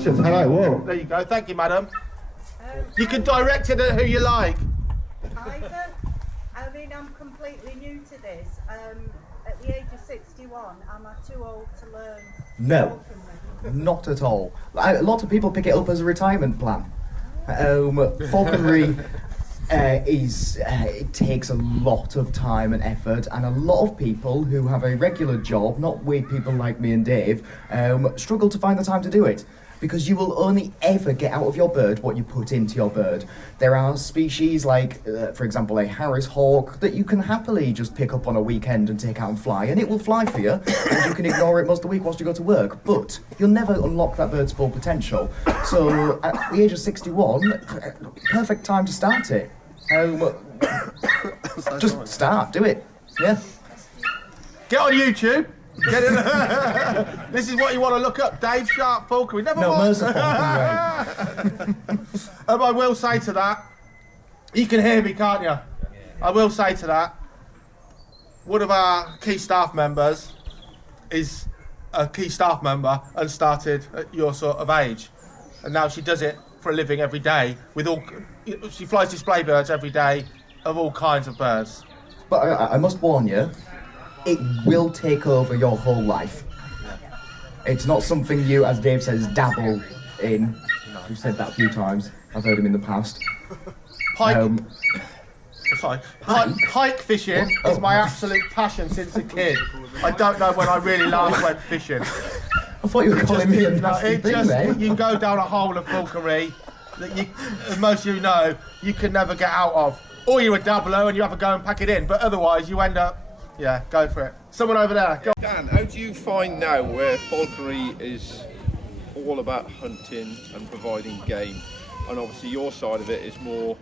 questions. Hello, whoa. There you go. Thank you, madam. You can direct it at who you like. Either. I mean, I'm completely new to this. At the age of 61, am I too old to learn? No, not at all. A lot of people pick it up as a retirement plan. Falconry it takes a lot of time and effort, and a lot of people who have a regular job, not weird people like me and Dave, struggle to find the time to do it. Because you will only ever get out of your bird what you put into your bird. There are species like, for example, a Harris hawk that you can happily just pick up on a weekend and take out and fly, and it will fly for you, and you can ignore it most of the week whilst you go to work. But you'll never unlock that bird's full potential. So at the age of 61, perfect time to start it. Just start, do it. Yeah. Get on YouTube. Get in. This is what you want to look up. Dave Sharpe falconry. Never mind. Mercer falconry. I will say to that, you can hear me, can't you? I will say to that, one of our key staff members is a key staff member and started at your sort of age, and now she does it for a living every day with all. She flies display birds every day of all kinds of birds. But I must warn you, it will take over your whole life. It's not something you, as Dave says, dabble in. We've said that a few times. I've heard him in the past. Pike fishing is my absolute passion since a kid. I don't know when I really last went fishing. I thought you were calling me a nasty thing, mate. You go down a hole of falconry that you, as most of you know, you can never get out of. Or you're a dabbler and you have to go and pack it in, but otherwise you end up. Yeah, go for it. Someone over there. Go. Dan, how do you find now where falconry is all about hunting and providing game, and obviously your side of it is more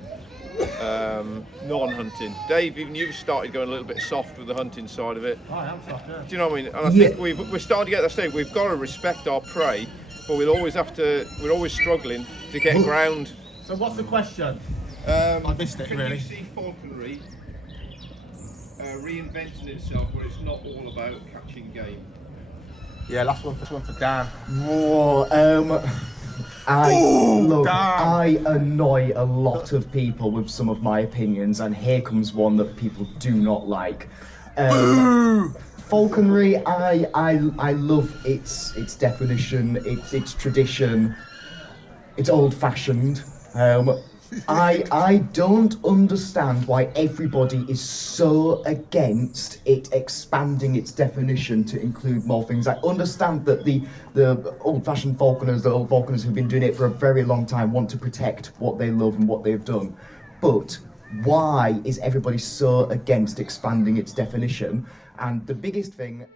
non-hunting? Dave, even you've started going a little bit soft with the hunting side of it. I am soft, yeah. Do you know what I mean? And I think we're starting to get that stage. We've got to respect our prey, but we'll always have to. We're always struggling to get ground. So what's the question? I missed it, can really. You see falconry reinventing itself where it's not all about catching game? Yeah, last one for Dan. Whoa, Damn. I annoy a lot of people with some of my opinions, and here comes one that people do not like. Falconry, I love its definition, its tradition, it's old-fashioned. I don't understand why everybody is so against it expanding its definition to include more things. I understand that the old-fashioned falconers, the old falconers who've been doing it for a very long time, want to protect what they love and what they've done. But why is everybody so against expanding its definition? And the biggest thing...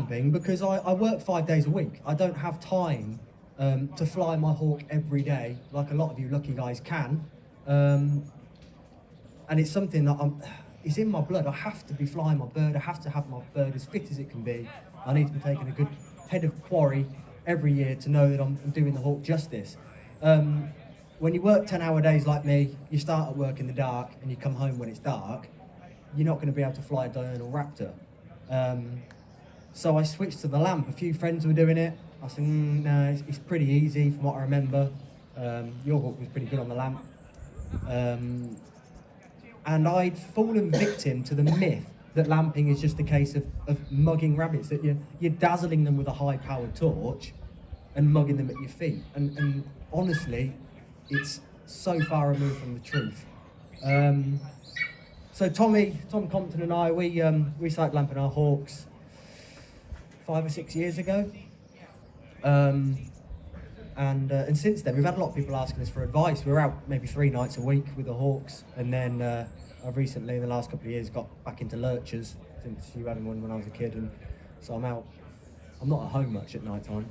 lamping because I work 5 days a week. I don't have time to fly my hawk every day like a lot of you lucky guys can. And it's something that it's in my blood. I have to be flying my bird. I have to have my bird as fit as it can be. I need to be taking a good head of quarry every year to know that I'm doing the hawk justice. When you work 10-hour days like me, you start at work in the dark and you come home when it's dark, you're not going to be able to fly a diurnal raptor. So I switched to the lamp. A few friends were doing it. I said, no, it's pretty easy from what I remember. Your hawk was pretty good on the lamp. And I'd fallen victim to the myth that lamping is just a case of mugging rabbits, that you're dazzling them with a high-powered torch and mugging them at your feet. And honestly, it's so far removed from the truth. So Tom Compton and I, we started lamping our hawks 5 or 6 years ago. And since then, we've had a lot of people asking us for advice. We're out maybe 3 nights a week with the hawks, and then I've recently, in the last couple of years, got back into lurchers since you had one when I was a kid, and so I'm out. I'm not at home much at night time.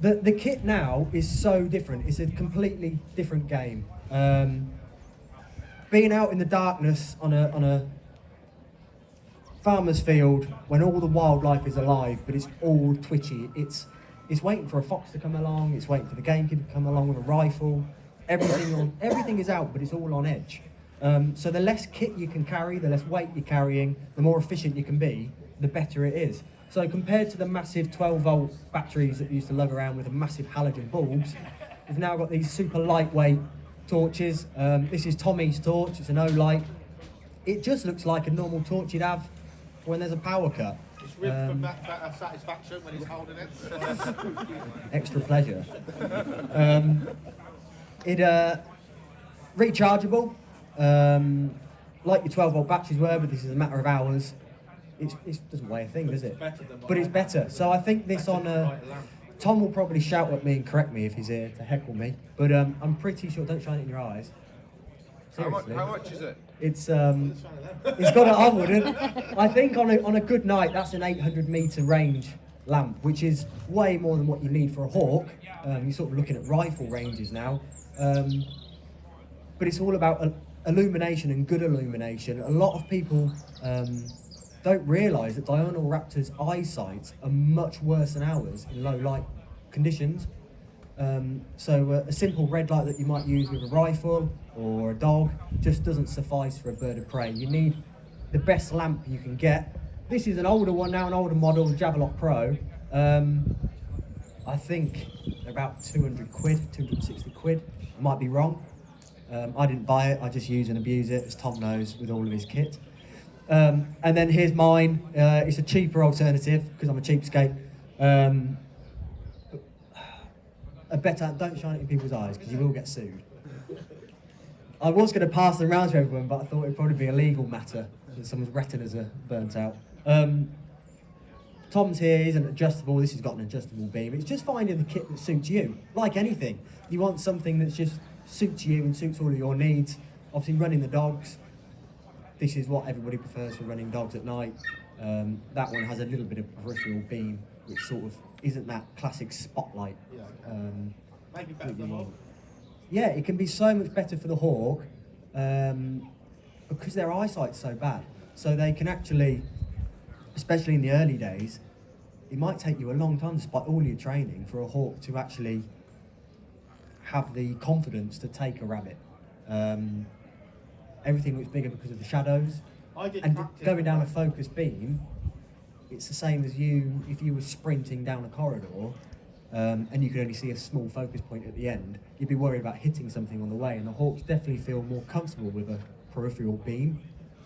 The kit now is so different. It's a completely different game. Being out in the darkness on a farmer's field when all the wildlife is alive, but it's all twitchy. It's waiting for a fox to come along. It's waiting for the gamekeeper to come along with a rifle. Everything is out, but it's all on edge. So the less kit you can carry, the less weight you're carrying, the more efficient you can be, the better it is. So compared to the massive 12-volt batteries that we used to lug around with the massive halogen bulbs, we've now got these super lightweight torches. This is Tommy's torch. It's an O-light. It just looks like a normal torch you'd have when there's a power cut. It's ribbed for better satisfaction when he's holding it. Extra pleasure. Rechargeable, like your 12-volt batteries were, but this is a matter of hours. It doesn't weigh a thing, does it? But it's better. So I think this Tom will probably shout at me and correct me if he's here to heckle me, but I'm pretty sure, don't shine it in your eyes. Seriously. How much is it? It's got I wouldn't. I think on a good night, that's an 800-meter range lamp, which is way more than what you need for a hawk. You're sort of looking at rifle ranges now. But it's all about illumination and good illumination. A lot of people don't realise that diurnal raptors' eyesight are much worse than ours in low light conditions. So a simple red light that you might use with a rifle or a dog just doesn't suffice for a bird of prey. You need the best lamp you can get. This is an older one now, an older model, the Javelot Pro. I think they're about 200 quid, 260 quid. I might be wrong. I didn't buy it, I just use and abuse it, as Tom knows, with all of his kit. And then here's mine. It's a cheaper alternative, because I'm a cheapskate. A better, don't shine it in people's eyes, because you will get sued. I was going to pass them around to everyone, but I thought it'd probably be a legal matter, that someone's retinas are burnt out. Tom's here, he's an adjustable, this has got an adjustable beam. It's just finding the kit that suits you. Like anything, you want something that just suits you and suits all of your needs. Obviously running the dogs, this is what everybody prefers for running dogs at night. That one has a little bit of peripheral beam, which sort of isn't that classic spotlight. Maybe better than hawk. Yeah, it can be so much better for the hawk because their eyesight's so bad. So they can actually, especially in the early days, it might take you a long time, despite all your training, for a hawk to actually have the confidence to take a rabbit. Everything looks bigger because of the shadows. And going down a focused beam, it's the same as if you were sprinting down a corridor and you could only see a small focus point at the end, you'd be worried about hitting something on the way, and the hawks definitely feel more comfortable with a peripheral beam.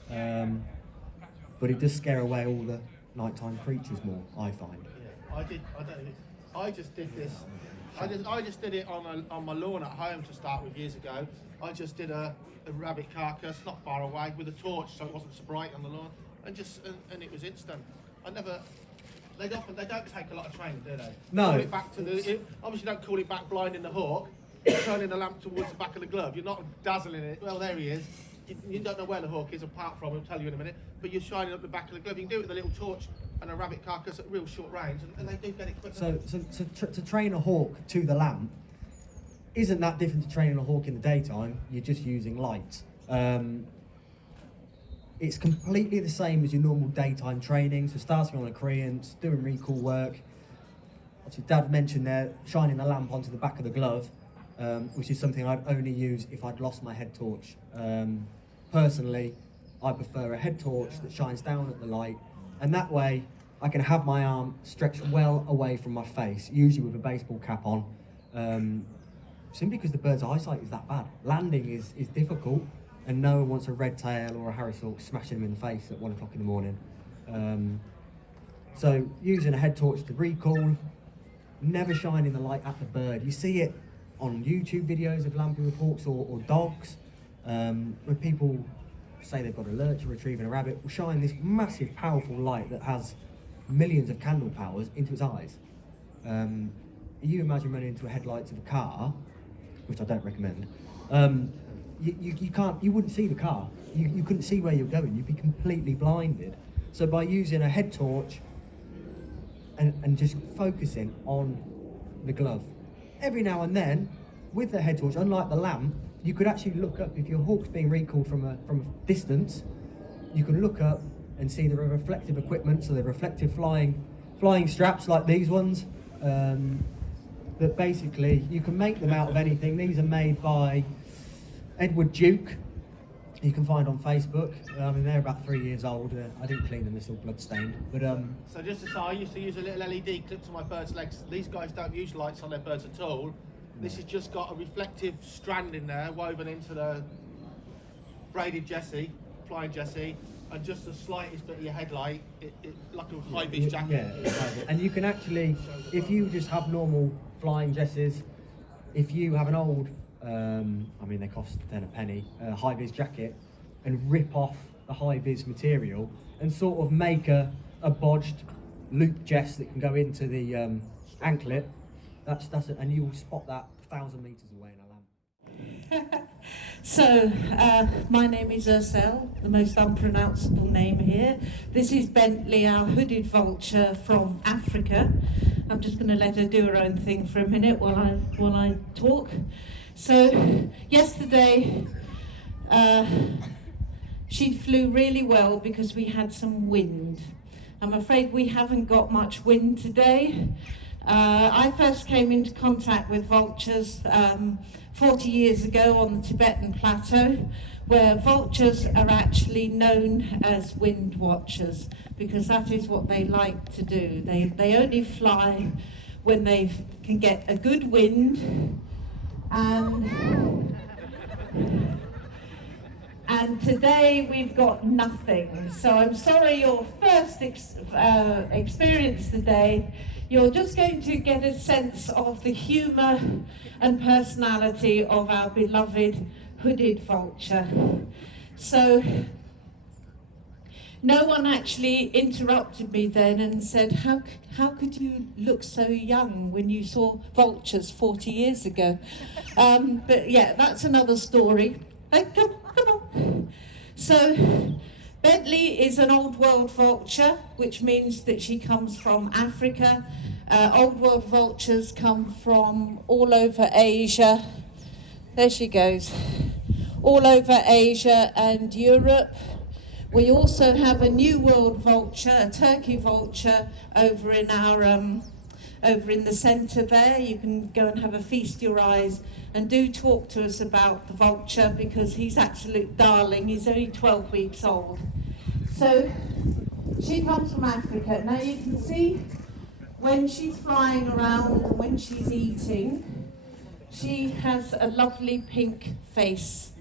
But it does scare away all the nighttime creatures more, I find. Yeah, I just did this. I just did it on my lawn at home to start with years ago. I just did a rabbit carcass not far away with a torch, so it wasn't so bright on the lawn, and it was instant. They don't take a lot of training, do they? No. Call it back to obviously don't call it back blinding the hawk. Turning the lamp towards the back of the glove. You're not dazzling it. Well, there he is. you don't know where the hook is apart from, I'll tell you in a minute, but you're shining up the back of the glove. You can do it with a little torch and a rabbit carcass at real short range, and they do get it quick. So to train a hawk to the lamp isn't that different to training a hawk in the daytime. You're just using light. It's completely the same as your normal daytime training. So starting on a creant, doing recall work. Obviously, Dad mentioned there shining the lamp onto the back of the glove, which is something I'd only use if I'd lost my head torch. Personally, I prefer a head torch that shines down at the light, and that way I can have my arm stretched well away from my face, usually with a baseball cap on, simply because the bird's eyesight is that bad. Landing is difficult, and no one wants a red tail or a harrisawk smashing them in the face at 1 o'clock in the morning. So using a head torch to recall, never shining the light at the bird. You see it on YouTube videos of lamping with hawks or dogs, when people say they've got a lurcher retrieving a rabbit, will shine this massive powerful light that has millions of candle powers into its eyes. You imagine running into a headlights of a car, which I don't recommend. You wouldn't see the car. You couldn't see where you're going. You'd be completely blinded. So by using a head torch and just focusing on the glove, every now and then with the head torch, unlike the lamp, you could actually look up. If your hawk's being recalled from a distance, you can look up and see the reflective equipment, so the reflective flying straps like these ones, that basically you can make them out of anything. These are made by Edward Duke. You can find on Facebook. I mean, they're about 3 years old. I didn't clean them, they're still blood-stained. But So just to say, I used to use a little LED clip to my bird's legs. These guys don't use lights on their birds at all. This has just got a reflective strand in there, woven into the braided Jessie, flying Jessie, and just the slightest bit of your headlight, like a high-vis jacket. Yeah, and you can actually, if you just have normal flying Jessies, if you have an old, I mean they cost then a penny, high-vis jacket, and rip off the high-vis material and sort of make a bodged loop Jess that can go into the anklet. That's it, and you will spot that 1,000 metres away in a lamp. So, my name is Ursel, the most unpronounceable name here. This is Bentley, our hooded vulture from Africa. I'm just going to let her do her own thing for a minute while I talk. So, yesterday, she flew really well because we had some wind. I'm afraid we haven't got much wind today. I first came into contact with vultures 40 years ago on the Tibetan plateau, where vultures are actually known as wind watchers, because that is what they like to do. They only fly when they can get a good wind, and today we've got nothing. So I'm sorry, your first experience today, you're just going to get a sense of the humour and personality of our beloved hooded vulture. So no one actually interrupted me then and said, how could you look so young when you saw vultures 40 years ago? But yeah, that's another story. Come on. So Bentley is an old world vulture, which means that she comes from Africa. Old world vultures come from all over Asia. There she goes. All over Asia and Europe. We also have a new world vulture, a turkey vulture, over in the centre there. You can go and have a feast your eyes, and do talk to us about the vulture, because he's absolute darling. He's only 12 weeks old. So she comes from Africa. Now you can see when she's flying around and when she's eating, she has a lovely pink face.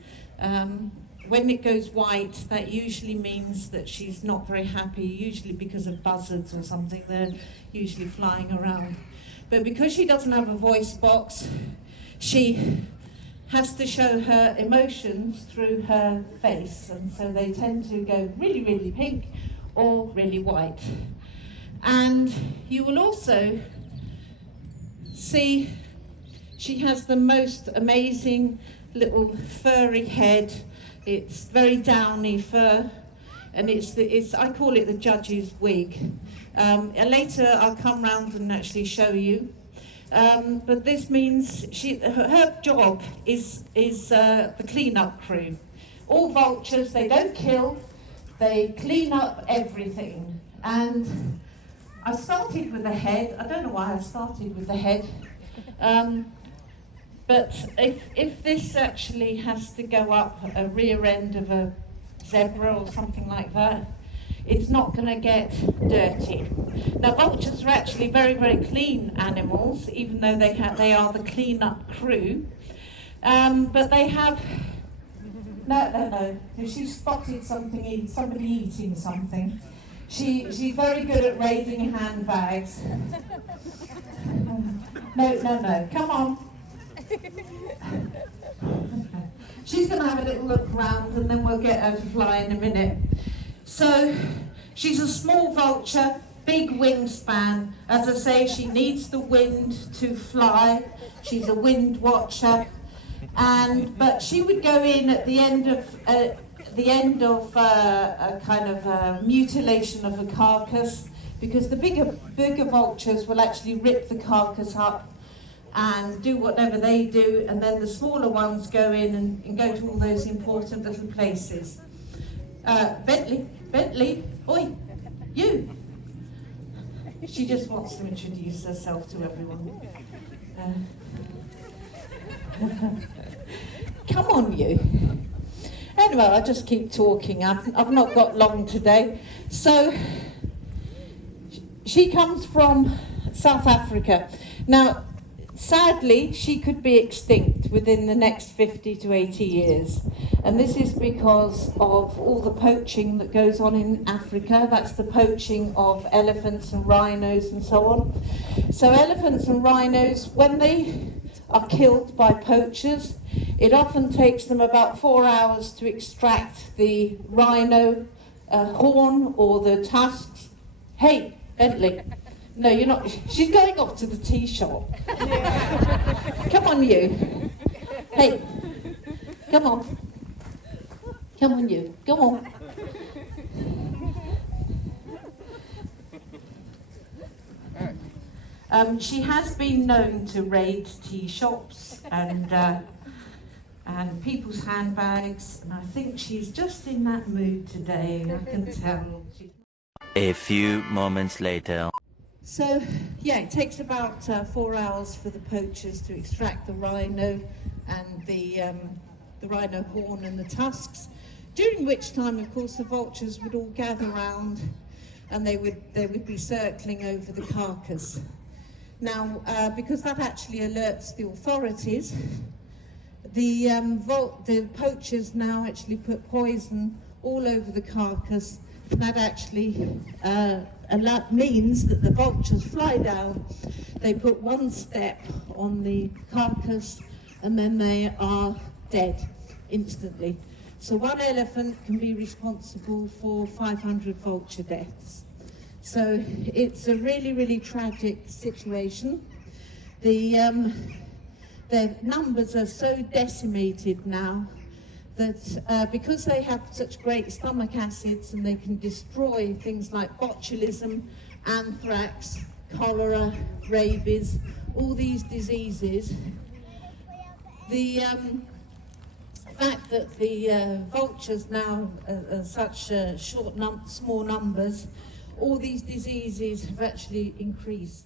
When it goes white, that usually means that she's not very happy, usually because of buzzards or something. They're usually flying around. But because she doesn't have a voice box, she has to show her emotions through her face, and so they tend to go really, really pink or really white. And you will also see she has the most amazing little furry head, It's very downy fur, and I call it the judge's wig. And later I'll come round and actually show you. But this means her job is the clean-up crew. All vultures, they don't kill, they clean up everything. And I started with the head. I don't know why I started with the head. But if this actually has to go up a rear end of a zebra or something like that, it's not going to get dirty. Now, vultures are actually very, very clean animals, even though they are the clean-up crew. But they have... No. She spotted somebody eating something. She's very good at raiding handbags. No. Come on. She's going to have a little look around, and then we'll get her to fly in a minute. So, she's a small vulture, big wingspan. As I say, she needs the wind to fly. She's a wind watcher. But she would go in at the end of a kind of mutilation of a carcass, because the bigger vultures will actually rip the carcass up and do whatever they do, and then the smaller ones go in and go to all those important little places. Bentley, oi, you. She just wants to introduce herself to everyone. Come on, you. Anyway, I'll just keep talking. I've not got long today. So, she comes from South Africa. Now, sadly, she could be extinct within the next 50 to 80 years. And this is because of all the poaching that goes on in Africa. That's the poaching of elephants and rhinos and so on. So elephants and rhinos, when they are killed by poachers, it often takes them about 4 hours to extract the rhino horn or the tusks. Hey, Bentley. No, you're not. She's going off to the tea shop. Come on, you. Hey, come on. Come on, you. Come on. She has been known to raid tea shops and people's handbags, and I think she's just in that mood today. I can tell. A few moments later. So, yeah, it takes about 4 hours for the poachers to extract the rhino and the rhino horn and the tusks, during which time, of course, the vultures would all gather round and they would be circling over the carcass. Now, because that actually alerts the authorities, the poachers now actually put poison all over the carcass. That actually means that the vultures fly down, they put one step on the carcass, and then they are dead instantly. So one elephant can be responsible for 500 vulture deaths. So it's a really, really tragic situation. Their numbers are so decimated now that because they have such great stomach acids and they can destroy things like botulism, anthrax, cholera, rabies, all these diseases, the fact that the vultures now are such small numbers, all these diseases have actually increased.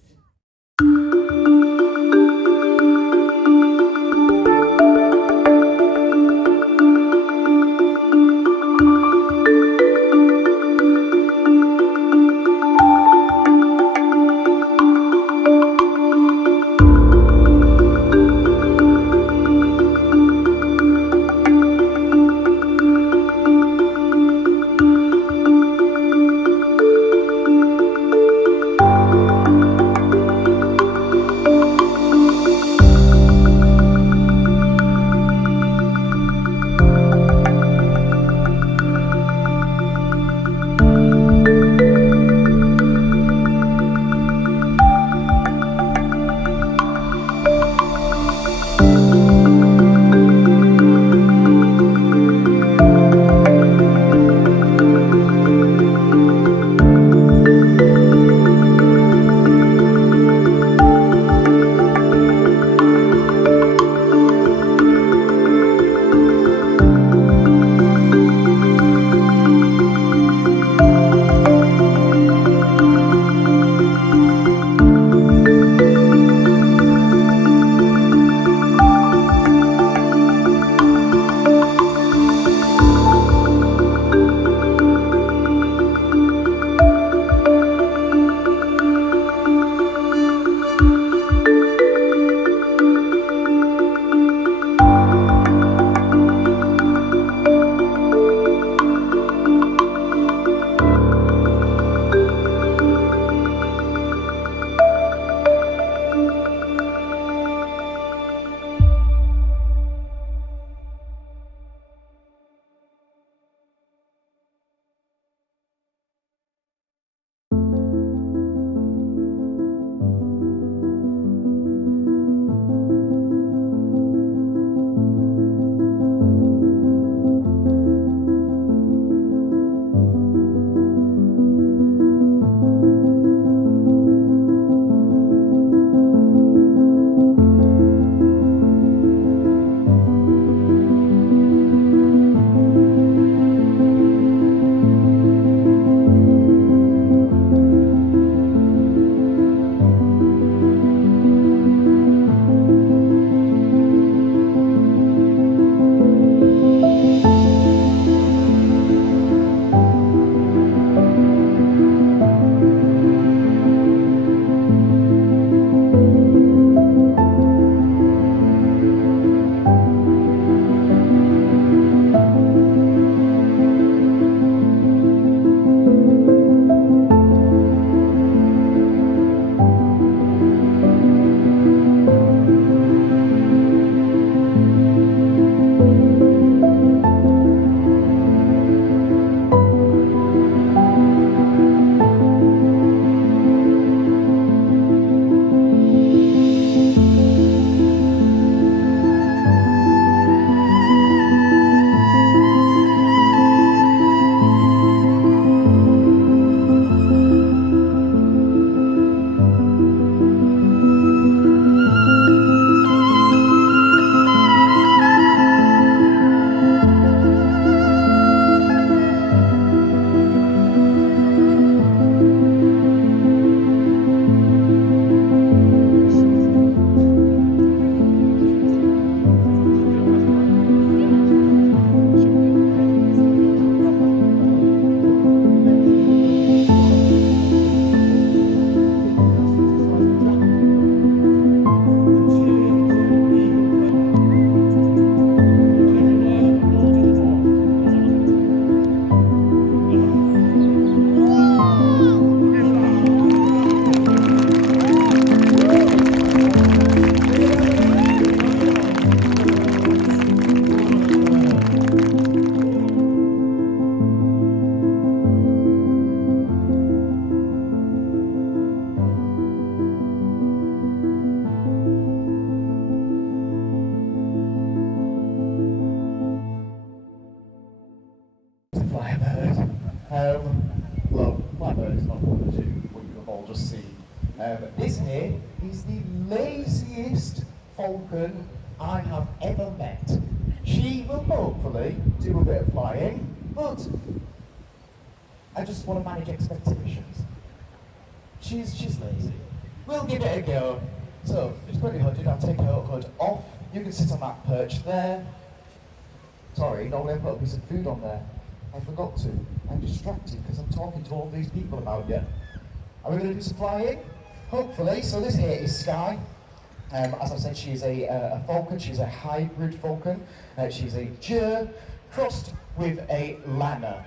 This here is the laziest falcon I have ever met. She will hopefully do a bit of flying, but I just want to manage expectations. She's lazy. We'll give it a go. So, she's pretty hooded. I'll take her hood off. You can sit on that perch there. Sorry, normally I put a piece of food on there. I forgot to. I'm distracted because I'm talking to all these people about you. Are we going to do some flying? Hopefully. So this here is Sky. As I said, she's a falcon. She's a hybrid falcon. She's a Jur crossed with a Lanner.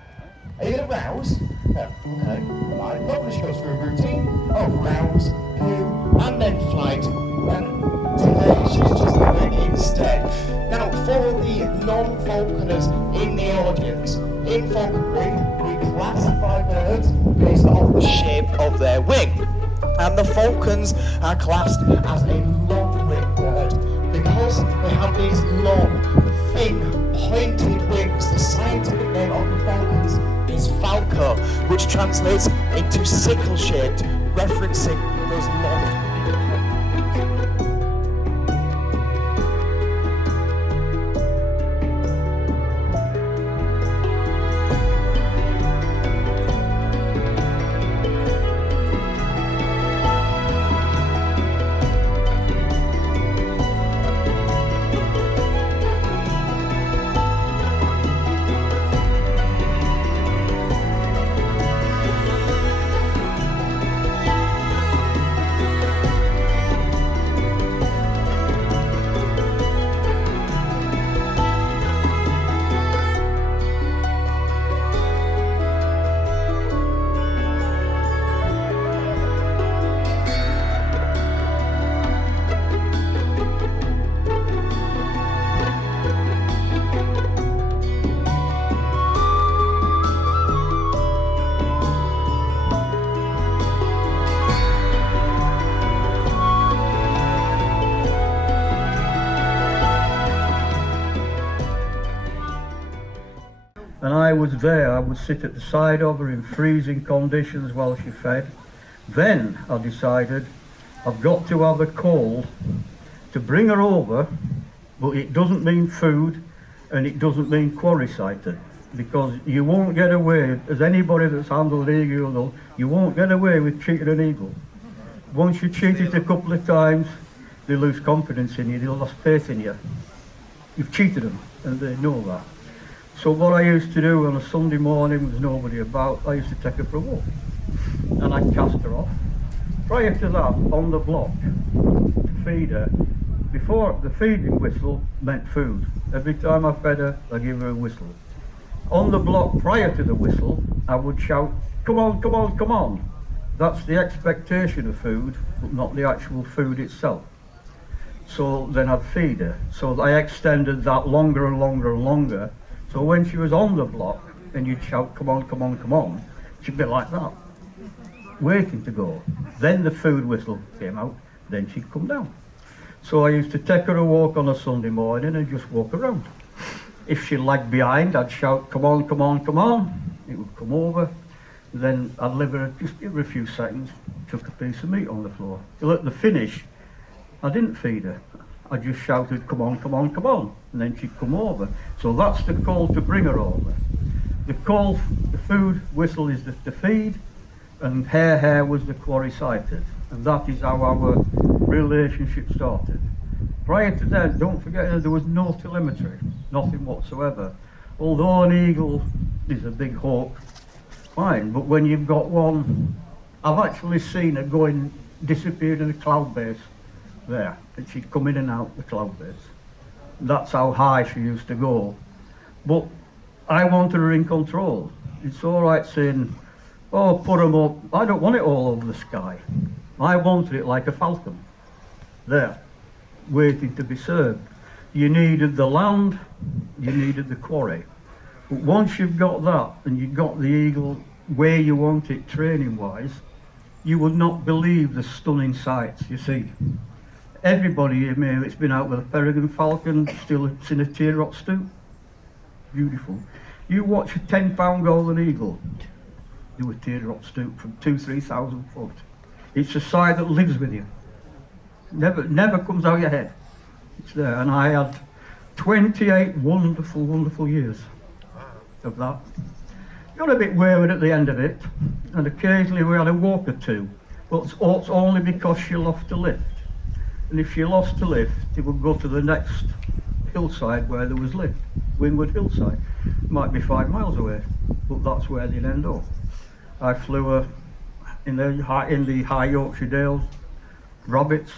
Are you going to rouse? No. Okay. Right. Normally she goes through a routine of rouse, poo, and then flight. And today she's just doing it instead. Now, for the non-falconers in the audience, in falconry, we classify birds based off the shape of their wing. And the falcons are classed as a long-winged bird because they have these long, thin, pointed wings. The scientific name of the falcons is falco, which translates into sickle-shaped, referencing those long. And I was there. I would sit at the side of her in freezing conditions while she fed. Then I decided I've got to have a call to bring her over, but it doesn't mean food and it doesn't mean quarry sighted, because you won't get away, as anybody that's handled an eagle, you won't get away with cheating an eagle. Once you cheat it a couple of times, they lose confidence in you, they lost faith in you. You've cheated them and they know that. So what I used to do on a Sunday morning, with nobody about, I used to take her for a walk. And I'd cast her off. Prior to that, on the block, to feed her, before the feeding whistle meant food. Every time I fed her, I give her a whistle. On the block, prior to the whistle, I would shout, come on, come on, come on. That's the expectation of food, but not the actual food itself. So then I'd feed her. So I extended that longer and longer and longer. So when she was on the block and you'd shout, come on, come on, come on, she'd be like that, waiting to go. Then the food whistle came out, then she'd come down. So I used to take her a walk on a Sunday morning and just walk around. If she lagged behind, I'd shout, come on, come on, come on. It would come over. Then I'd leave her, just give her a few seconds, chuck a piece of meat on the floor. Till at the finish, I didn't feed her. I just shouted, come on, come on, come on, and then she'd come over. So that's the call to bring her over. The call, the food whistle is the feed, and hare was the quarry sighted. And that is how our relationship started. Prior to that, don't forget, there was no telemetry, nothing whatsoever. Although an eagle is a big hawk, fine, but when you've got one, I've actually seen her disappear in the cloud base there, and she'd come in and out the cloud base. That's how high she used to go. But I wanted her in control. It's all right saying, oh, put them up. I don't want it all over the sky. I wanted it like a falcon, there, waiting to be served. You needed the land, you needed the quarry. But once you've got that, and you've got the eagle where you want it training-wise, you would not believe the stunning sights you see. Everybody here, maybe it's been out with a peregrine falcon, still seen a teardrop stoop. Beautiful. You watch a 10-pound golden eagle do a teardrop stoop from 2,000 to 3,000 foot. It's a side that lives with you. Never comes out of your head. It's there. And I had 28 wonderful, wonderful years of that. Got a bit wayward at the end of it, and occasionally we had a walk or two, but it's only because she lost a lift. And if she lost a lift, it would go to the next hillside where there was lift, Windward Hillside. Might be 5 miles away, but that's where they'd end up. I flew her in the high Yorkshire Dales, rabbits.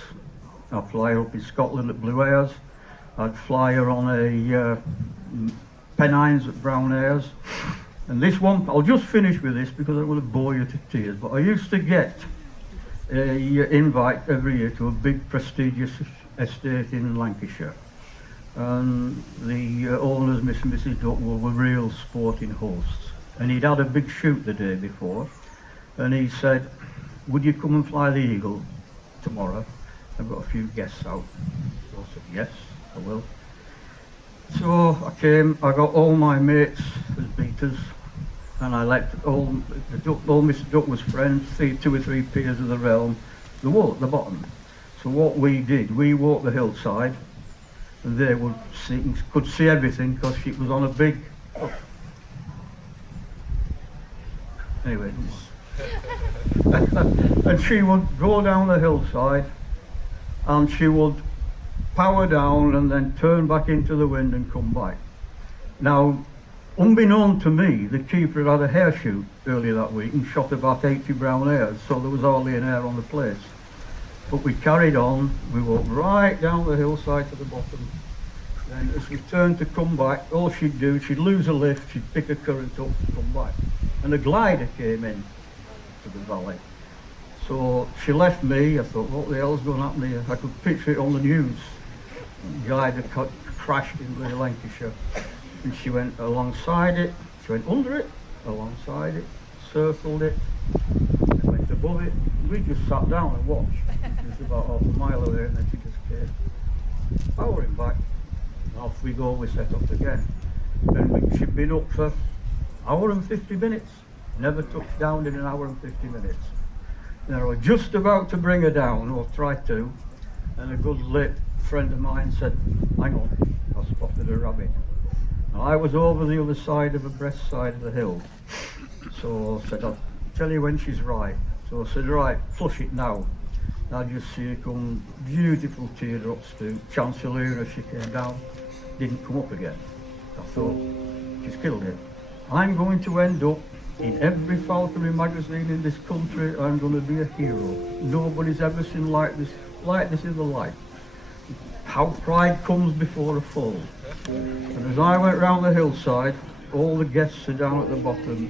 I'd fly her up in Scotland at Blue Hares. I'd fly her on a Pennines at Brown Hares. And this one, I'll just finish with this because I want to bore you to tears, but I used to get an invite every year to a big prestigious estate in Lancashire. And the owners, Mr. and Mrs. Duckworth, were real sporting hosts. And he'd had a big shoot the day before, and he said, would you come and fly the Eagle tomorrow? I've got a few guests out. So I said, yes, I will. So I came, I got all my mates as beaters, and I let all Mr. Duckworth's friends, 2 or 3 peers of the realm, the wall at the bottom. So what we did, we walked the hillside, and they could see everything because it was on a big. Anyway, and she would go down the hillside, and she would power down and then turn back into the wind and come back. Now, unbeknown to me, the keeper had a hare shoot earlier that week and shot about 80 brown hares, so there was hardly an hare on the place. But we carried on, we walked right down the hillside to the bottom. Then as we turned to come back, all she'd do, she'd lose a lift, she'd pick a current up and come back. And a glider came in to the valley. So she left me. I thought, what the hell's going to happen here? I could picture it on the news. The glider crashed into Lancashire. And she went alongside it, she went under it, alongside it, circled it, and went above it. We just sat down and watched. It was about half a mile away, and then she just came. Powering back, and off we go, we set up again. And she'd been up for an hour and 50 minutes. Never touched down in an hour and 50 minutes. And I was just about to bring her down, or try to, and a good lit friend of mine said, hang on, I spotted a rabbit. Now, I was over the other side of the breast side of the hill. So I said, I'll tell you when she's right. So I said, right, flush it now. And I just see her come, beautiful teardrops to Chancellor as she came down. Didn't come up again. I thought, she's killed it. I'm going to end up in every falconry magazine in this country. I'm going to be a hero. Nobody's ever seen like this in the life. How pride comes before a fall. And as I went round the hillside, all the guests are down at the bottom,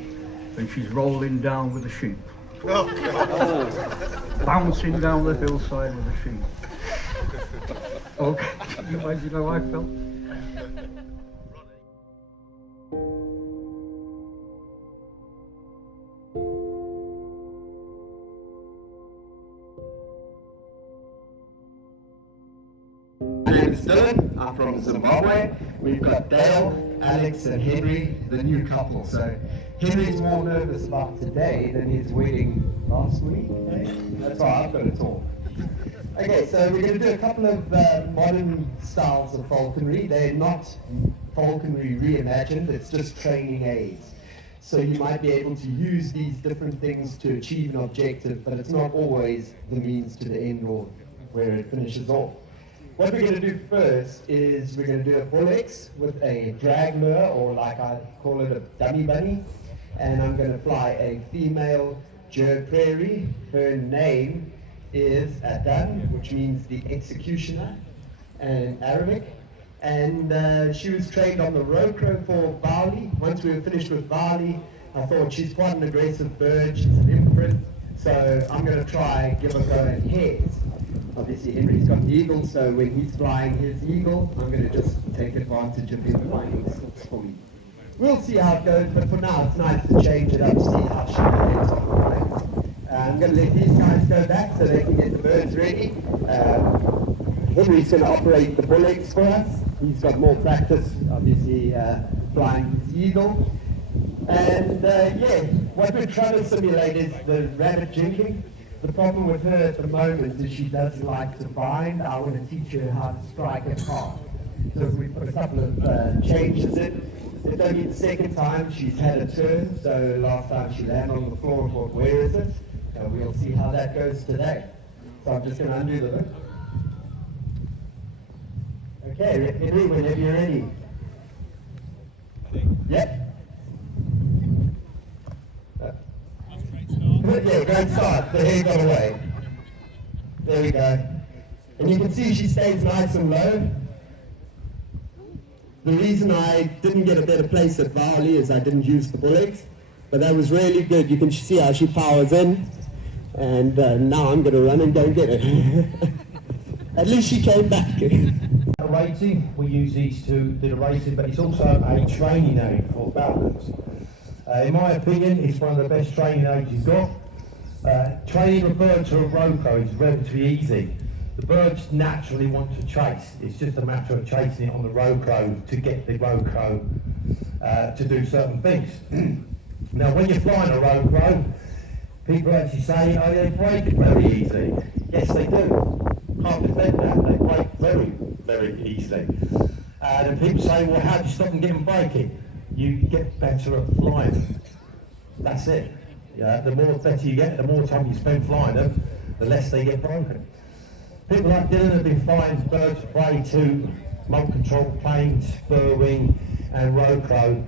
and she's rolling down with the sheep. Bouncing down the hillside with the sheep. Okay, can you imagine how I felt? My name is Dylan, I'm from Zimbabwe. We've got Dale, Alex and Henry, the new couple. So Henry's more nervous about today than his wedding last week. That's why I've got to talk. Okay, so we're going to do a couple of modern styles of falconry. They're not falconry reimagined, it's just training aids. So you might be able to use these different things to achieve an objective, but it's not always the means to the end or where it finishes off. What we're going to do first is we're going to do a bull-X with a drag lure, or like I call it a dummy bunny, and I'm going to fly a female Joe Prairie. Her name is Adan, which means the executioner in Arabic, and she was trained on the Rokro for Bali. Once we were finished with Bali, I thought she's quite an aggressive bird, she's an imprint, so I'm going to try give her a go at hares. Obviously Henry's got the eagle, so when he's flying his eagle, I'm going to just take advantage of him flying the silks for me. We'll see how it goes, but for now it's nice to change it up, see how she behaves on the plane. I'm going to let these guys go back so they can get the birds ready. Henry's going to operate the bull-X for us. He's got more practice, obviously, flying his eagle. And yeah, what we're trying to simulate is the rabbit jinking. The problem with her at the moment is she doesn't like to bind. I want to teach her how to strike it hard. So we put a couple of changes in. It's only the second time she's had a turn, so last time she landed on the floor and thought, where is it? And we'll see how that goes today. So I'm just going to undo the hook. Okay, Henry, whenever you're ready. Yep. Yeah, great start. The hair got away. There we go. And you can see she stays nice and low. The reason I didn't get a better place at Varley is I didn't use the bullets, but that was really good. You can see how she powers in, and now I'm going to run and go get it. At least she came back. Rating, we use these to do the racing, but it's also a training aid for falcons. In my opinion, it's one of the best training aids you've got. Training a bird to a row crow is relatively easy. The birds naturally want to chase. It's just a matter of chasing it on the row crow to get the row crow to do certain things. Now, when you're flying a row crow, people actually say, oh, they break very easily. Yes, they do. Can't defend that. They break very, very easily. And people say, well, how do you stop them getting breaking? You get better at flying. That's it. Yeah, the more better you get, the more time you spend flying them, the less they get broken. People like Dylan have been flying birds of prey to remote control planes, spur wing and row crow,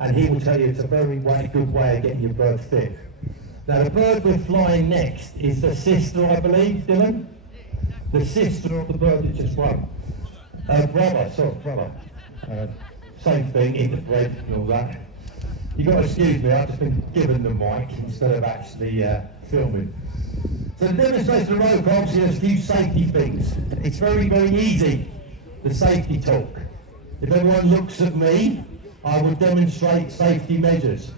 and he will tell you it's a very good way of getting your bird fit. Now the bird we're flying next is the sister, I believe, Dylan? The sister of the bird that just won. Brother. Same thing, interbred and all that. You've got to excuse me, I've just been given the mic instead of actually filming. So the demonstration of row crow, obviously there's a few safety things. It's very, very easy, the safety talk. If everyone looks at me, I will demonstrate safety measures.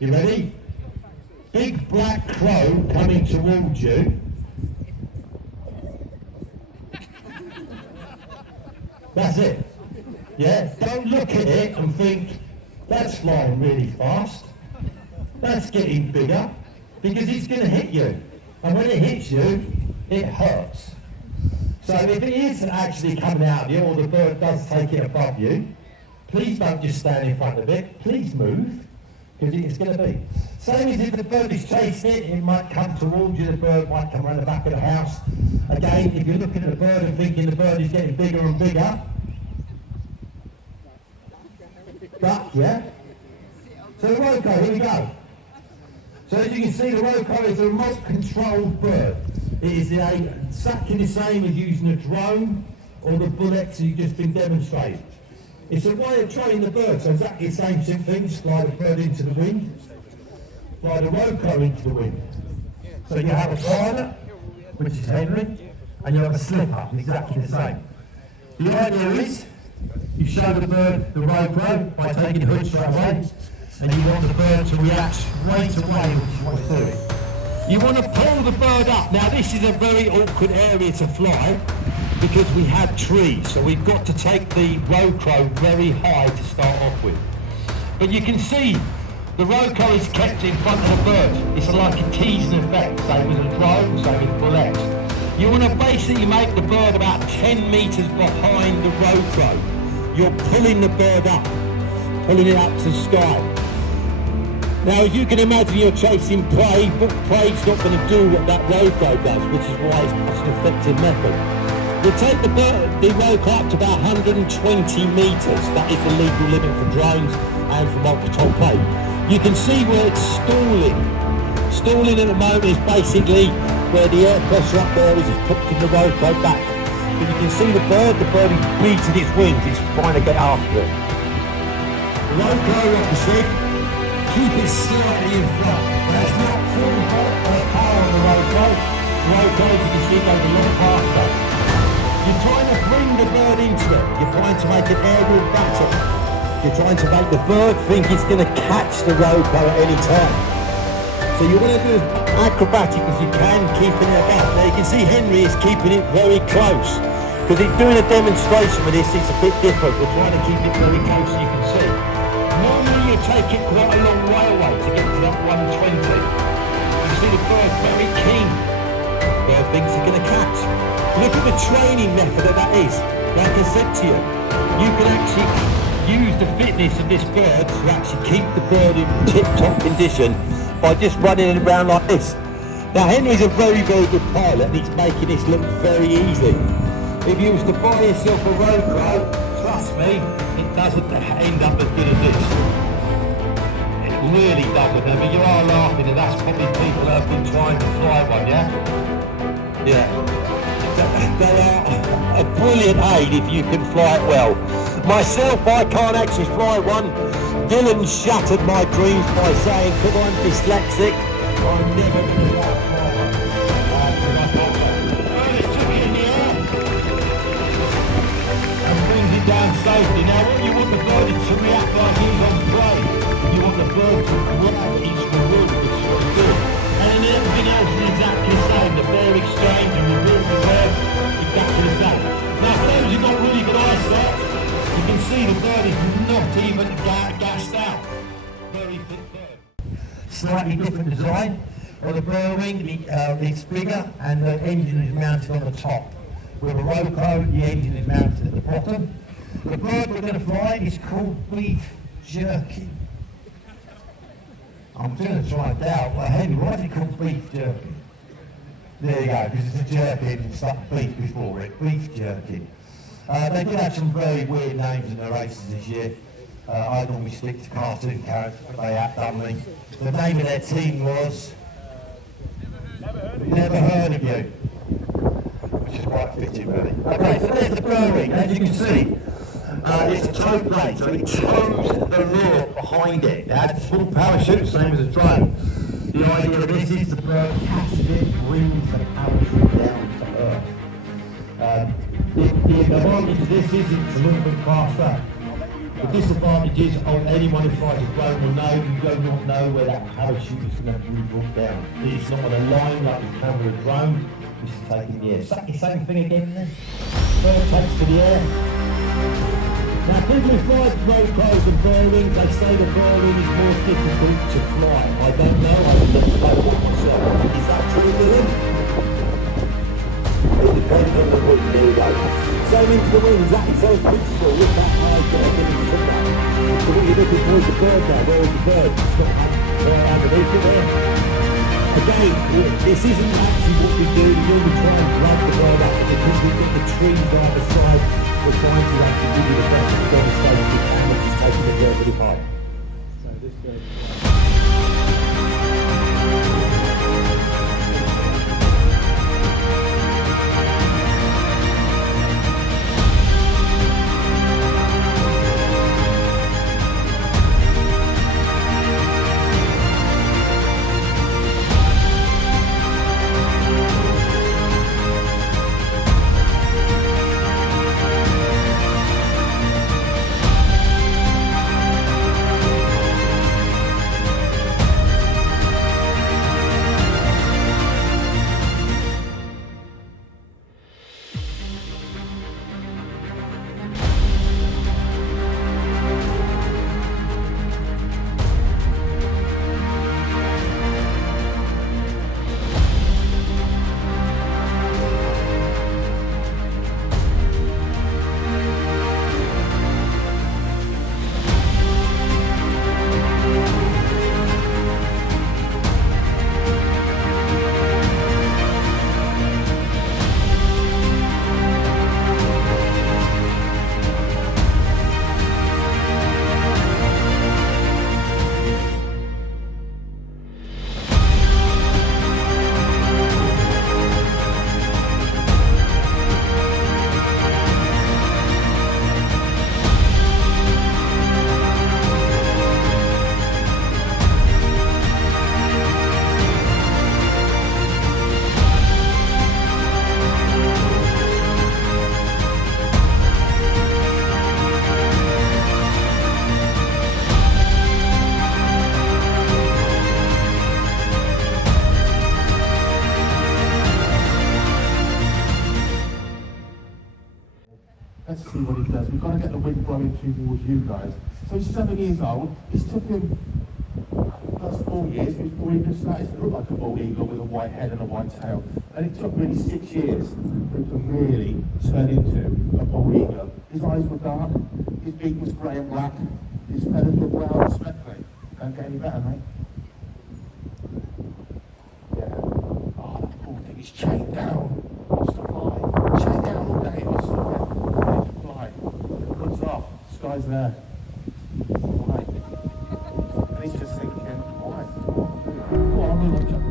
You ready? Big black crow coming towards you. That's it. Yeah, don't look at it and think, that's flying really fast. That's getting bigger, because it's going to hit you. And when it hits you, it hurts. So if it is actually coming out of you, or the bird does take it above you, please don't just stand in front of it. Please move, because it's going to be. Same as if the bird is chasing it, it might come towards you, the bird might come around the back of the house. Again, if you're looking at the bird and thinking the bird is getting bigger and bigger, duck, yeah? So the row crow, here we go. So as you can see, the row crow is a remote controlled bird. It is exactly the same as using a drone or the bullets you've just been demonstrating. It's a way of training the bird, so exactly the same things, fly the bird into the wind, fly the row crow into the wind. So you have a pilot, which is Henry, and you have a slipper, exactly the same. The idea is, you show the bird the row crow by taking the hood straight away, and you want the bird to react straight away what you want to do. You want to pull the bird up. Now this is a very awkward area to fly because we have trees, so we've got to take the row crow very high to start off with. But you can see the row crow is kept in front of the bird. It's like a teasing effect, same with a drone, same with bullets. You want to basically make the bird about 10 metres behind the row crow. You're pulling the bird up, pulling it up to the sky. Now, as you can imagine, you're chasing prey, but prey's not going to do what that row crow does, which is why it's such an effective method. We'll take the row crow up to about 120 metres. That is the legal limit for drones and for remote control plane. You can see where it's stalling. Stalling at the moment is basically where the air pressure up there is pushing the row crow back. But you can see the bird is beating its wings, it's trying to get after it. The row crow, like I said, keep it slightly in front. There's not full power on the row crow. The row crow, as you can see, goes a lot faster. You're trying to bring the bird into it. You're trying to make an aerial battle. You're trying to make the bird think it's going to catch the row crow at any time. So you want to do as acrobatic as you can, keeping it about. Now you can see Henry is keeping it very close. Because he's doing a demonstration with this, it's a bit different. We're trying to keep it very close so you can see. Normally you take it quite a long way away to get to that 120. You see the bird very keen. Bird thinks he's going to catch. Look at the training method that is. Like I said to you, you can actually use the fitness of this bird to actually keep the bird in tip-top condition by just running it around like this. Now Henry's a very, very good pilot and he's making this look very easy. If you was to buy yourself a road crow, trust me, it doesn't end up as good as this. It really doesn't. I mean, you are laughing and that's probably people that have been trying to fly one, yeah? Yeah. They are a brilliant aid if you can fly it well. Myself, I can't actually fly one. Dylan shattered my dreams by saying, because I'm dyslexic, I'm never going to fly one. Down safely. Now what you want the bird is to react like he's on prey. You want the bird to grab each reward, which is what it's doing. And then everything else is exactly the same. The bear exchange and reward the bird, exactly the same. Now for those who've got really good eyesight, you can see the bird is not even gassed out. Very fit bird. Slightly different design. On the bird wing, it's bigger and the engine is mounted on the top. With a roco, the engine is mounted at the bottom. The bird we're going to fly is called beef jerky. I'm going to try and doubt, well, Henry, why is it called beef jerky? There you go, because it's a jerky and stuck beef before it, beef jerky. They did have some very weird names in the races this year. I normally stick to cartoon characters, but they outdone me. The name of their team was Never Heard of You, which is quite fitting really. Okay, so there's the bird, as you can see. It's a tow blade, so it tows the lure behind it. It has a full parachute, same as a drone. The idea of this is the bird catches it, brings the parachute down to earth. The advantage of this is it's a little bit faster. The disadvantage is anyone who flies a drone will know you do not know where that parachute is going to be brought down. It's not on a line like the camera of a drone, it's taking the air. Exactly the same thing again then. Bird takes to the air. Now people who fly road crows and bird-wings, they say the bird-wing is more difficult to fly. I don't know, I would never fly one myself. Is that true, Dylan? It depends on the wing, there you go. Same into the wing, exactly same principle. Look that high there, then you put that. So what you're looking for is the bird now. Where is the bird? It's not right underneath it there. Again, this isn't actually what we do. We normally try and grab the bird up because we've got the trees either side. We're trying to actually give you the best demonstration we can, which is taking the bird really high. So this goes. Let's see what he does. We've got to get the wind blowing towards you guys. So he's 7 years old. It's took him 4 years before he just started to look like a bald eagle with a white head and a white tail. And it took really 6 years for him to really turn into a bald eagle. His eyes were dark, his beak was grey and black, his feathers were brown and speckly. Don't get any better, mate. Yeah. Oh, that poor thing is chained down. Wants to fly. Chained down all day. I saw it. Ready to fly. The hood's off. The sky's there. Right. And he's just thinking, why? Go on, move on, Jack.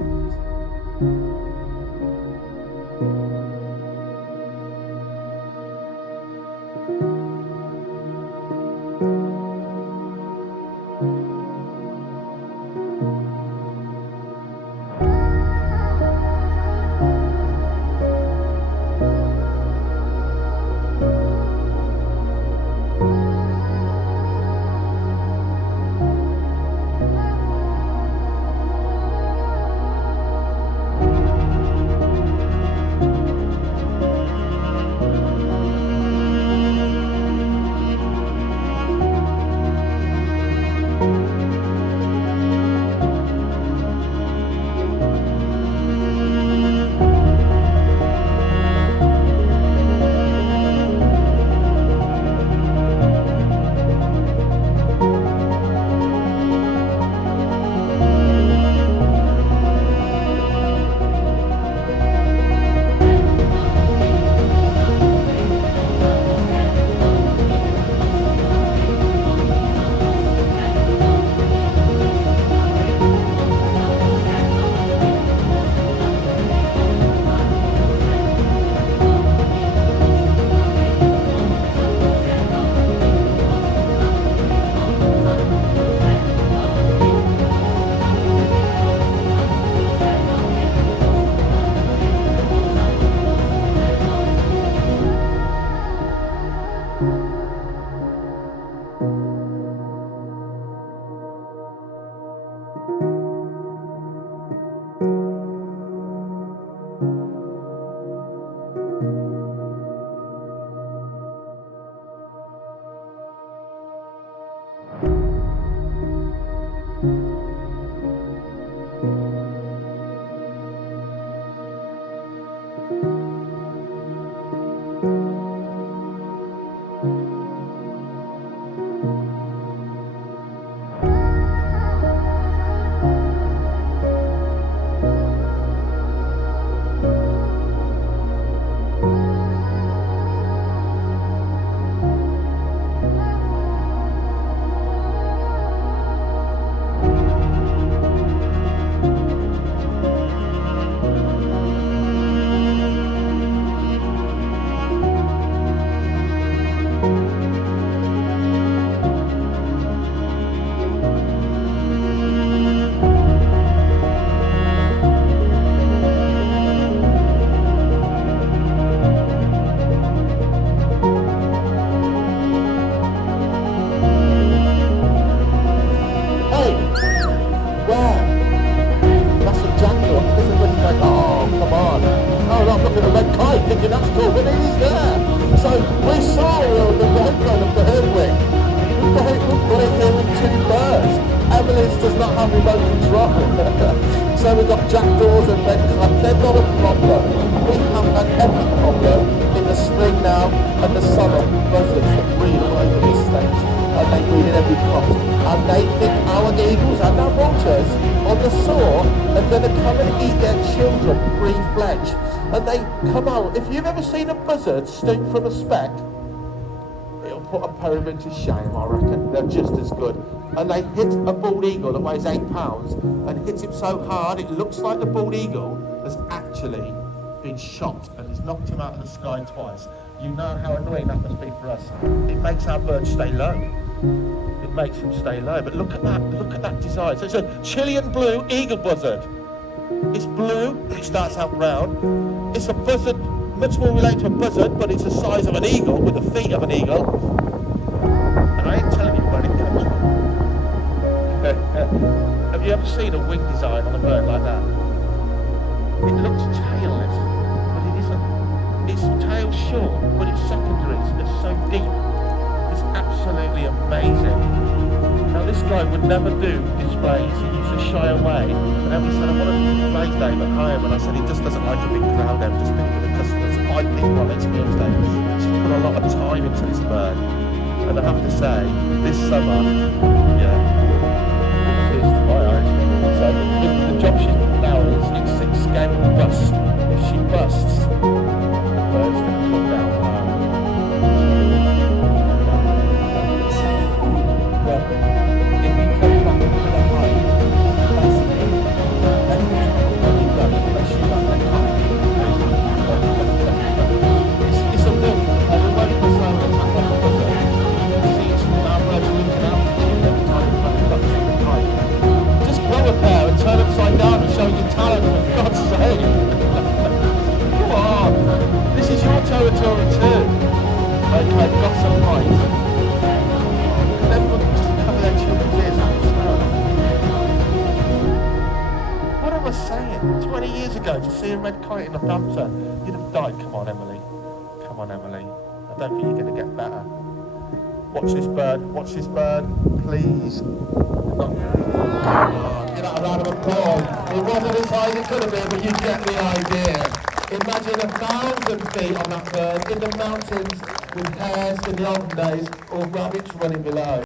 So we've got jackdaws and red clubs, they're not a problem. We have an epic problem in the spring now and the summer. Buzzards that breed all over the States, and they breed in every pot. And they think our eagles and our vultures on the soar are going to come and eat their children pre-fledged. And they come out. If you've ever seen a buzzard stoop from a speck, it'll put a pyramid to shame, I reckon. They're just as good. And they hit a bald eagle that weighs 8 pounds and hits him so hard it looks like the bald eagle has actually been shot and has knocked him out of the sky twice. You know how annoying that must be for us. It makes our birds stay low. It makes them stay low. But look at that design. So it's a Chilean blue eagle buzzard. It's blue, it starts out brown. It's a buzzard, much more related to a buzzard, but it's the size of an eagle with the feet of an eagle. And I ain't telling you where it comes from. Have you ever seen a wing design on a bird like that? It looks tailless, but it isn't. It's tail short, but its secondaries are so deep. It's absolutely amazing. Now this guy would never do displays. He used to shy away. And Emily said, I want to do displays, Dave, at home. And I said, he just doesn't like a big crowd, Em, just thinking of the customers. I think what experience, Dave, she's put a lot of time into this bird. And I have to say, this summer, yeah, tears to my eyes. So the job she's now is it's game and bust. If she busts, the bird's going to come down low. Well, if you come back to the height, basically, everything's already done unless you run that height. It's a myth, and it won't be so much every time you come back to the height. Just grow a pair and turn upside down and show your talent, for God's sake. Come on, this is your territory too. Okay, got some height. And everyone just cover their children's ears and smell. What am I saying? 20 years ago, to see a red kite in Northampton, you'd have died. Come on, Emily. Come on, Emily. I don't think you're going to get better. Watch this bird, please. Give that a round of applause. It wasn't as high as it could have been, but you get the idea. Imagine 1,000 feet on that bird in the mountains with hares in the olden days or rabbits running below.